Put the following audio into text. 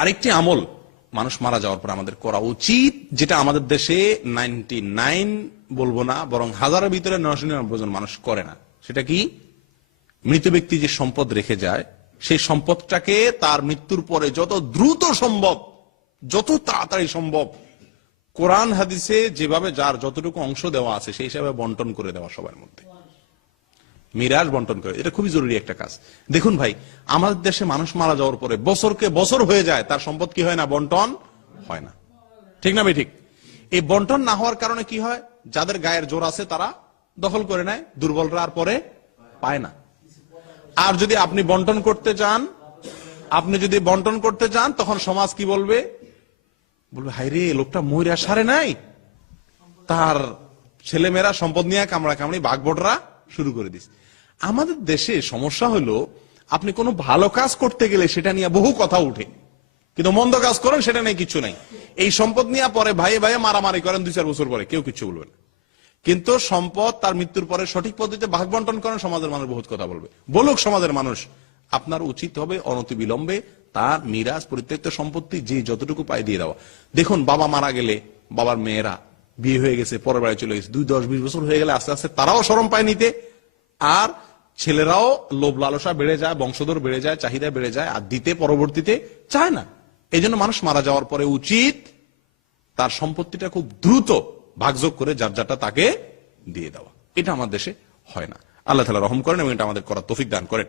আরেকটি আমল মানুষ মারা যাওয়ার পর আমাদের করা উচিত, যেটা আমাদের দেশে 99 বলবো না, বরং হাজারের ভিতরে 999 জন মানুষ করে না। সেটা কি? মৃত ব্যক্তি যে সম্পদ রেখে যায়, সেই সম্পদটাকে তার মৃত্যুর পরে যত দ্রুত সম্ভব, যত তাড়াতাড়ি সম্ভব, কোরআন হাদিসে যেভাবে যার যতটুকু অংশ দেওয়া আছে সেই হিসাবে বন্টন করে দেওয়া সবার মধ্যে, মিরাজ বন্টন করে। এটা খুবই জরুরি একটা কাজ। দেখুন ভাই, আমাদের দেশে মানুষ মারা যাওয়ার পরে বছরকে বছর হয়ে যায়, তার সম্পদ কি হয় না? বন্টন হয় না। ঠিক না ভাই? ঠিক। এই বন্টন না হওয়ার কারণে কি হয়? যাদের গায়ের জোর আছে তারা দখল করে নেয়, দুর্বলরা আর পরে পায় না। আর যদি আপনি বন্টন করতে চান, তখন সমাজ কি বলবে? বলবে, হায়রে, লোকটা মইরা সারে নাই, তার ছেলেমেয়েরা সম্পদ নিয়ে কামড়া কামড়ি ভাগ বটরা শুরু করে দিস। আমাদের দেশে সমস্যা হলো, আপনি কোনো ভালো কাজ করতে গেলে সেটা নিয়ে বহু কথা উঠে, কিন্তু মন্দ কাজ করেন সেটা নিয়ে কিছু নাই। এই সম্পদ নিয়ে পরে ভাইয়ে ভাইয়ে মারামারি করেন 2-4 বছর পরে, কেউ কিছু বলবে না। কিন্তু সম্পদ তার মৃত্যুর পরে সঠিক পদ্ধতিতে ভাগ বন্টন করেন, সমাজের মানুষ বহুত কথা বলবে। বলুক সমাজের মানুষ, আপনার উচিত হবে অনতিবিলম্বে তার মিরাজ পরিত্যক্ত সম্পত্তি যে যতটুকু পায় দিয়ে দেওয়া। দেখুন, বাবা মারা গেলে বাবার মেয়েরা বিয়ে হয়ে গেছে, পরের বাড়ি চলে গেছে, 2-10-20 বছর হয়ে গেলে আস্তে আস্তে তারাও শরম পায় নিতে, আর ছেলেরাও লোভ লালসা বেড়ে যায়, বংশধর বেড়ে যায়, চাহিদা বেড়ে যায়, আর দিতে পরবর্তীতে চায় না। এই জন্য মানুষ মারা যাওয়ার পরে উচিত তার সম্পত্তিটা খুব দ্রুত ভাগযোগ করে যার যারটা তাকে দিয়ে দেওয়া। এটা আমাদের দেশে হয় না। আল্লাহ তাআলা রহম করেন এবং এটা আমাদের করার তৌফিক দান করেন।